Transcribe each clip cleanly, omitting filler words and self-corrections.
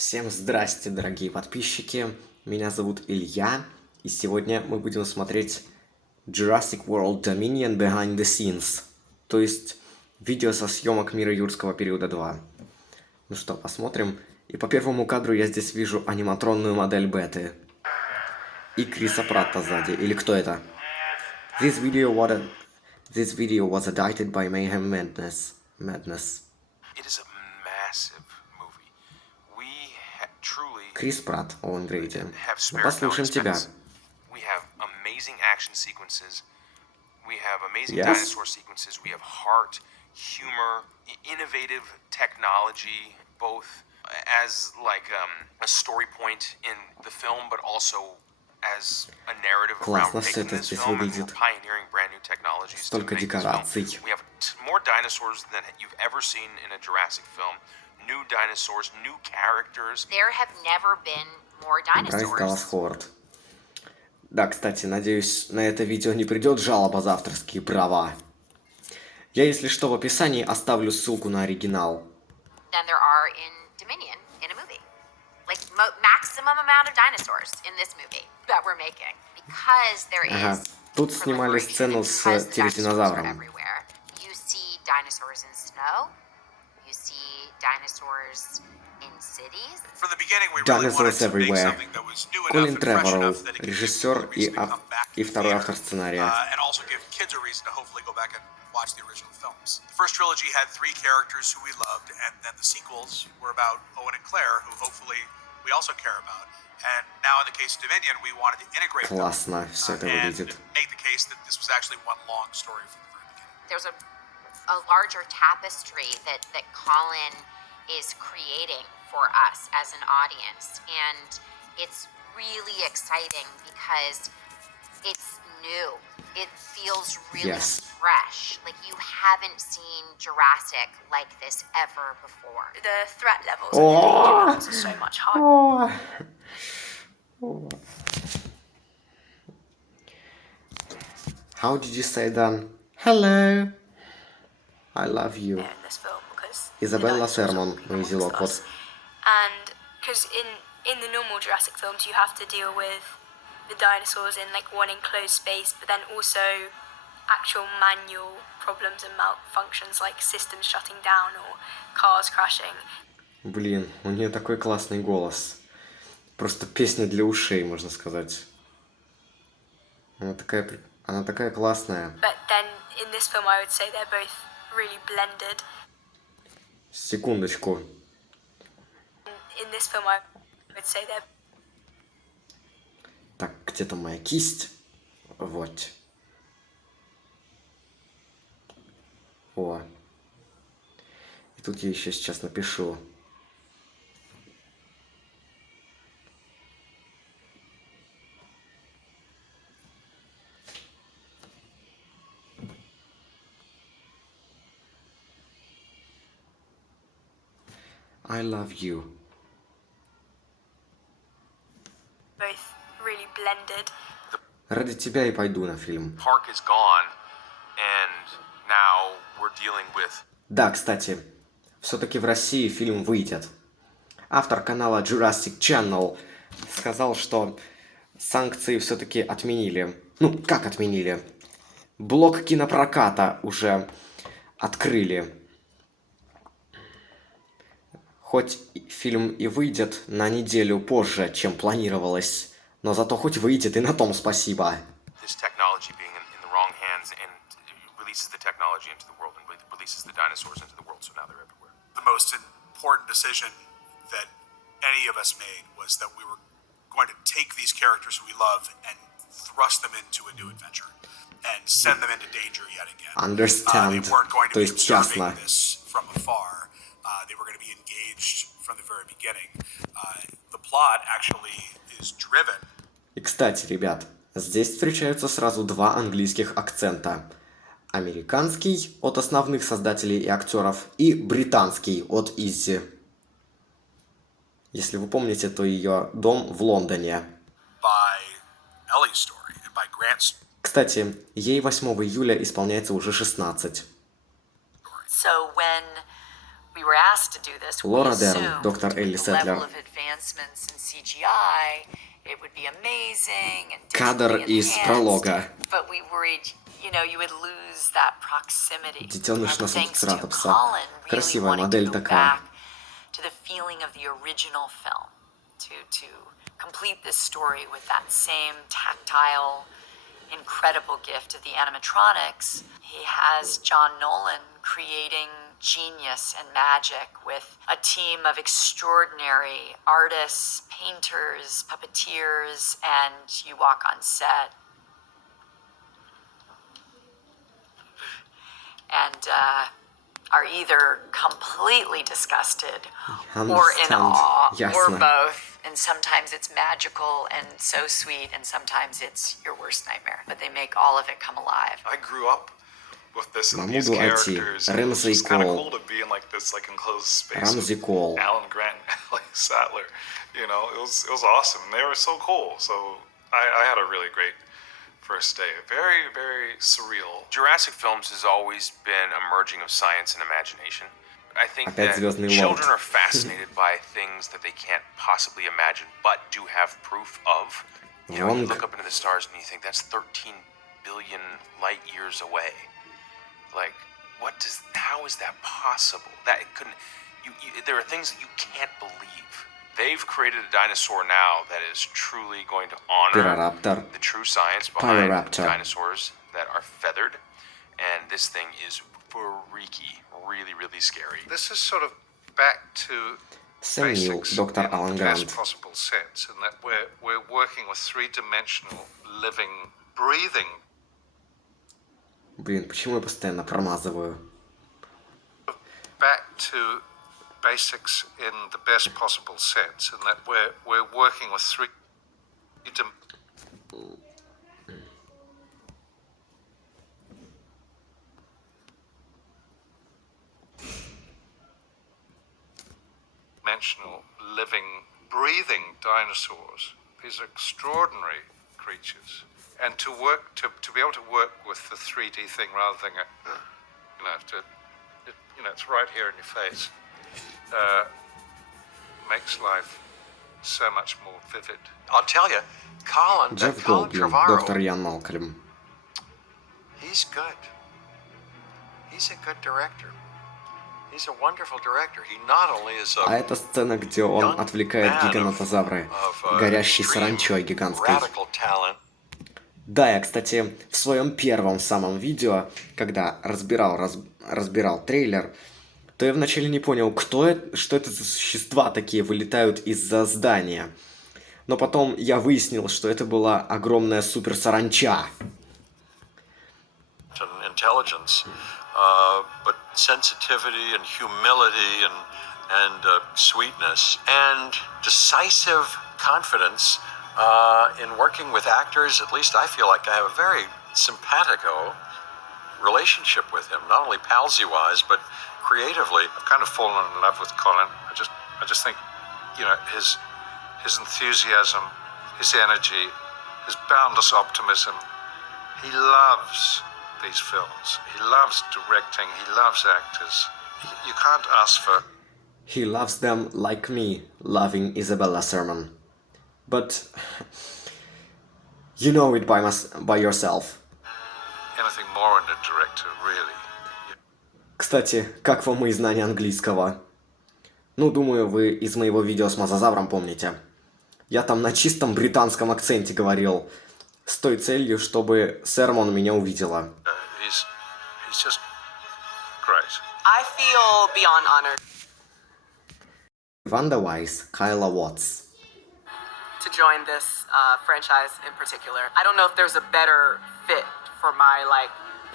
Всем здрасте, дорогие подписчики. Меня зовут Илья, и сегодня мы будем смотреть Jurassic World Dominion Behind the Scenes, то есть видео со съемок Мира Юрского периода 2. Ну что, посмотрим. И по первому кадру я здесь вижу аниматронную модель Беты. И Криса Пратта сзади. Или кто это? This video was edited by Mayhem Madness. It is a massive movie. We truly Крис Пратт, он говорите. have Ну, spared no послушаем тебя. expense. We have amazing action sequences. We have amazing Yes. dinosaur sequences. We have heart, humor, innovative technology, both as like a story point in the film, but also as a narrative around Классно всё making это this здесь film, and выглядит. we're pioneering brand new technologies to Столько make this film. декораций. We have more dinosaurs than you've ever seen in a Jurassic film. New dinosaurs, new characters. There have never been more Брайс Даллас dinosaurs. Ховард. Да, кстати, надеюсь, на это видео не придет жалоба за авторские права. Я, если что, в описании оставлю ссылку на оригинал. Than there are in Dominion in a movie. Like maximum amount of dinosaurs in this movie that we're making because there Ага. is. Тут снимали сцену с тирезинозавром. Everywhere. You see dinosaurs in snow. You see dinosaurs in cities. From the beginning, we really wanted Dinosaurs to make everywhere. something that was new enough Колин and fresh Треворроу, enough that it could give режиссер people a reason to come back и to the второй theater, автор сценария. and also give kids a reason to hopefully go back and watch the original films. The first trilogy had 3 characters who we loved, and then the sequels were about Owen and Claire, who hopefully we also care about. And now in the case of Dominion, we wanted to integrate them, Классно все это and выглядит. make the case that this was actually one long story from the very beginning. There's a larger tapestry that Colin is creating for us as an audience, and it's really exciting because it's new. It feels really Yes. fresh. Like you haven't seen Jurassic like this ever before. The threat levels Oh. in the video are so much higher. How did you say that? Hello. I love you. In this film because Isabella the dinosaurs are Sermon, walking мой amongst зелок, вот. us. And because in the normal Jurassic films you have to deal with the dinosaurs in like one enclosed space, but then also actual manual problems and malfunctions like systems shutting down or cars crashing. Блин, у нее такой классный голос. Просто песня для ушей, можно сказать. Она такая классная. But then in this film I would say they're both really blended. Секундочку. In this film I would say they're Так, где там моя кисть? Вот. О. И тут я еще сейчас напишу. I love you. both really blended. Ради тебя и пойду на фильм. Park is gone, and now we're dealing with. Да, кстати, все-таки в России фильм выйдет. Автор канала Jurassic Channel сказал, что санкции все-таки отменили. Ну, как отменили? Блок кинопроката уже открыли. Хоть фильм и выйдет на неделю позже, чем планировалось, но зато хоть выйдет, и на том спасибо. This technology being in the wrong hands and releases the technology into the world and releases the dinosaurs into the world, so now they're everywhere. The most important decision that any of us made was that we were going to take these characters who we love and thrust them into a new adventure and send them into danger yet again. Understand. They weren't going to То be есть ясно. observing this from afar. They were going to be engaged from the very beginning. The plot actually is driven. И, кстати, ребят, здесь встречаются сразу два английских акцента. Американский от основных создателей и актеров, и британский от Иззи. Если вы помните, то ее дом в Лондоне. By Ellie's story and by Grant's Кстати, ей 8 июля исполняется уже 16. So when we were asked us to do this, we Лора Дерн, assumed доктор Элли the level Сетлер. of advancements in CGI, it would be amazing and Кадр digitally из enhanced, пролога. but we worried, you know, you would lose that proximity. Детеныш And носит thanks to цратопса. Colin really Красивая wanting to модель go такая. back to the feeling of the original film, to complete this story with that same tactile, incredible gift of the animatronics. He has John Nolan creating genius and magic with a team of extraordinary artists, painters, puppeteers, and you walk on set and are either completely disgusted or in awe, or both. And sometimes it's magical and so sweet, and sometimes it's your worst nightmare. But they make all of it come alive. I grew up with this and these Мамуду Ати, characters. And it was Рамзи just kind of Кол. cool to be in like this like enclosed space. Рамзи with Кол. Alan Grant and Ellie Sattler. You know, it was awesome. They were so cool. So I had a really great first day. Very, very surreal. Jurassic films has always been a merging of science and imagination. I think Опять that Звездный children Лорд. are fascinated by things that they can't possibly imagine, but do have proof of. You know, you Wrong. look up into the stars and you think that's 13 billion light years away. Like, how is that possible? That it couldn't. There are things that you can't believe. They've created a dinosaur now that is truly going to honor Пирораптор. the true science behind Pyroraptor. dinosaurs that are feathered, and this thing is freaky, really, really scary. This is sort of back to Сэм Нил, basics доктор in Алан the best Грант. possible sense, in that we're working with three-dimensional, living, breathing. Блин, почему я постоянно промазываю? Back to basics in the best possible sense, in that we're working with three. Dimensional, living, breathing dinosaurs. These are extraordinary creatures, and to be able to work with the 3D thing rather than it's right here in your face, makes life so much more vivid. I'll tell you, Colin Джефф Colin Голдблюм, Trevorrow, доктор Ян Малкольм. he's good. He's a good director. He's a wonderful director. He not only is А a это сцена, где он отвлекает гиганотозавры горящей саранчой гигантской. radical talent. Да, я, кстати, в своем первом самом видео, когда разбирал трейлер, то я вначале не понял, что это за существа такие вылетают из-за здания. Но потом я выяснил, что это была огромная супер-саранча. Intelligence, but sensitivity and humility and sweetness and decisive confidence in working with actors. At least I feel like I have a very simpatico relationship with him, not only palsy-wise, but creatively. I've kind of fallen in love with Colin. I just think, his enthusiasm, his energy, his boundless optimism. He loves these films. He loves directing. He loves actors. You can't ask for. He loves them like me, loving Isabella Sermon. But you know it by yourself. Anything more in a director, really. Кстати, как вам мои знания английского? Ну, думаю, вы из моего видео с мозазавром помните. Я там на чистом британском акценте говорил, с той целью, чтобы Сермон меня увидела. He's just great. I feel beyond honored Ванда Вайс, Кайла Уотс. to join this franchise in particular. I don't know if there's a better fit for my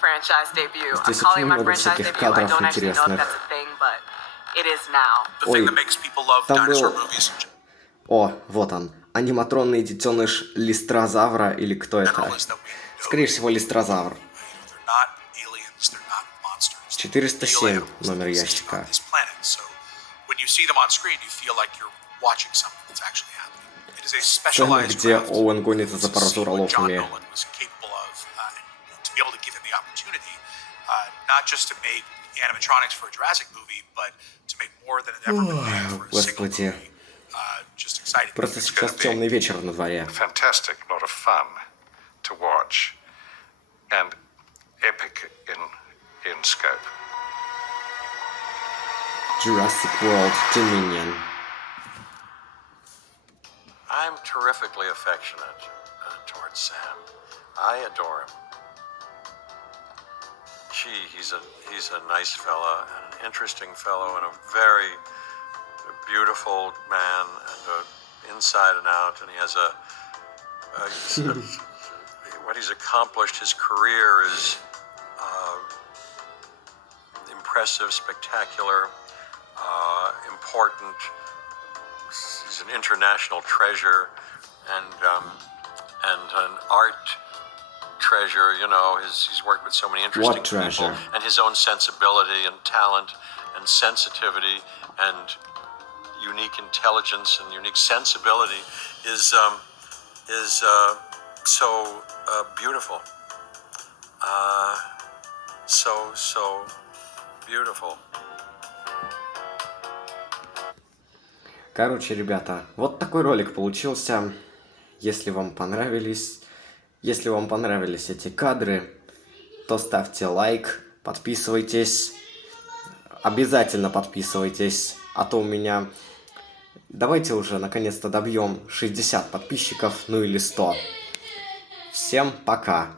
franchise debut. I'm Здесь calling очень it my много franchise всяких debut. I кадров don't actually know if интересных. that's a thing, but it is now. The thing that makes people love Там dinosaur был... movies. О, вот он. Аниматронный детеныш листрозавра, или кто это? Скорее всего, листрозавр. They're not aliens, they're not monsters. 407 номер ящика. This planet. So when you see them on screen, you feel like you're watching something that's actually happening. It is a Сцена, specialized где craft. Оуэн гонится за To see what John паразуроловыми. Nolan was capable of, to be able to give him the opportunity, not just to make the animatronics for a Jurassic movie, but to make more than it ever been made for a single Господи. movie. Just exciting. Просто сейчас темный вечер на дворе. Fantastic lot of fun to watch and epic in scope. Jurassic World Dominion. I'm terrifically affectionate towards Sam. I adore him. He's a nice fella and an interesting fellow and a very beautiful man and inside and out. And he has what he's accomplished. His career is impressive, spectacular, important. He's an international treasure and an art treasure. You know, he's worked with so many interesting What treasure? people, and his own sensibility and talent and sensitivity and unique intelligence and unique sensibility is so beautiful. So beautiful. Короче, ребята, вот такой ролик получился. Если вам понравились эти кадры, то ставьте лайк, подписывайтесь. Обязательно подписывайтесь, а то у меня... Давайте уже наконец-то добьем 60 подписчиков, ну или 100. Всем пока!